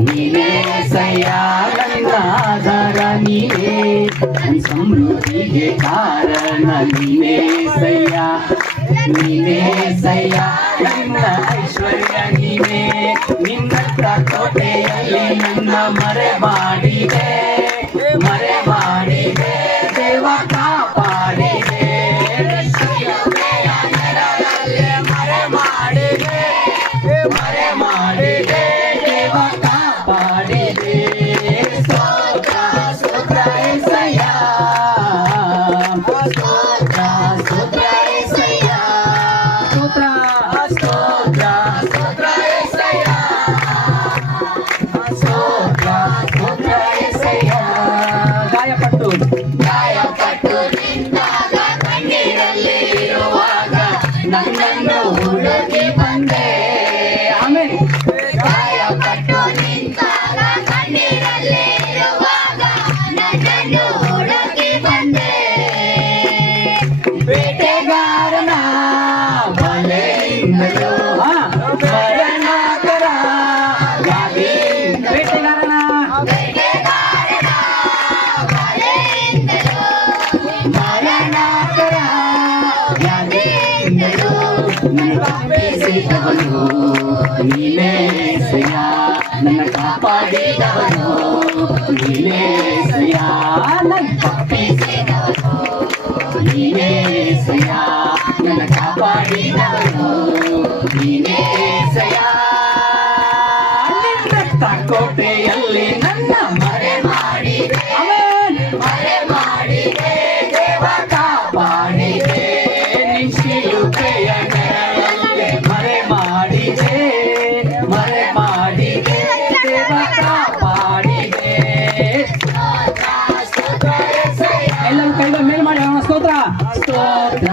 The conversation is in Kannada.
ನೀನೇಸಯ್ಯ ನನ್ನ ಆಧಾರ ನೀನೇ ನನ್ನ ಸಮೃದ್ಧಿಗೆ ಕಾರಣ ನೀನೇಸಯ್ಯ ನೀನೇಸಯ್ಯ ನನ್ನ ಐಶ್ವರ್ಯ ನೀನೇ ನಿನ್ನ ಕೋಟೆಯಲ್ಲಿ ನನ್ನ ಮರೆ ಮಾಡಿದೆ ದೇವ ಕಾಪಾಡಿದೆ ಮರೆ ಮಾಡಿದೆ ದೇವ ಕಾಪಾಡಿದೆ ಸ್ತೋತ್ರ ಸ್ತೋತ್ರ యేసయ్య ಸ್ತೋತ್ರ ಸ್ತೋತ್ರ యేసయ్య ಸ್ತೋತ್ರ ಸ್ತೋತ್ರ ಸ್ತೋತ್ರ యేసయ్య ಸ್ತೋತ್ರ ಸ್ತೋತ್ರ యేసయ్య ಗಾಯಪಟ್ಟು ನಿಂತಾಗ ಕಣ್ಣೀರಲ್ಲಿ ಇರುವಾಗ ನನ್ನನ್ನು ಹುಡುಕಿ ಬಂದೆ ಆಮೇಲೆ ಗಾಯಪಟ್ಟು ನಿಂತಾಗ ಕಣ್ಣೀರಲ್ಲಿ ಇರುವಾಗ ನನ್ನನ್ನು ಹುಡುಕಿ ಬಂದೆ ಬೇಟೆಗಾರನ ಬಲೆಯಿಂದಲೂ ಮರಣಕರ ಬೇಟೆಗಾರನ ಮರಣಕರ ನನ್ನ ತಪ್ಪಿಸಿದವನು ನೀನೇಸಯ್ಯ ನನ್ನ ಕಾಪಾಡಿದವನು ನೀನೇಸಯ್ಯ ನನ್ನ ತಪ್ಪಿಸಿದವನು ನೀನೇಸಯ್ಯ ನನ್ನ ಕಾಪಾಡಿದವನು ನೀನೇಸಯ್ಯ ನಿನ್ನ ಕೋಟೆಯಲ್ಲಿ ನನ್ನ ಮರೆ ಮಾಡಿದೆ ಮರೆ ಮಾಡಿದೆ ದೇವ ಕಾಪಾಡಿದೆ ನಿನ್ ಶಿಲುಬೆಯ ನೆರಳಲ್ಲಿ ಮರೆ ಮಾಡಿದೆ ದೇವ ಕಾಪಾಡಿದೆ ಎಲ್ಲರೂ ಕೈಲ ಮೇಲ್ ಮಾಡಿ ಅವನ ಸ್ತೋತ್ರ ಸ್ತೋತ್ರ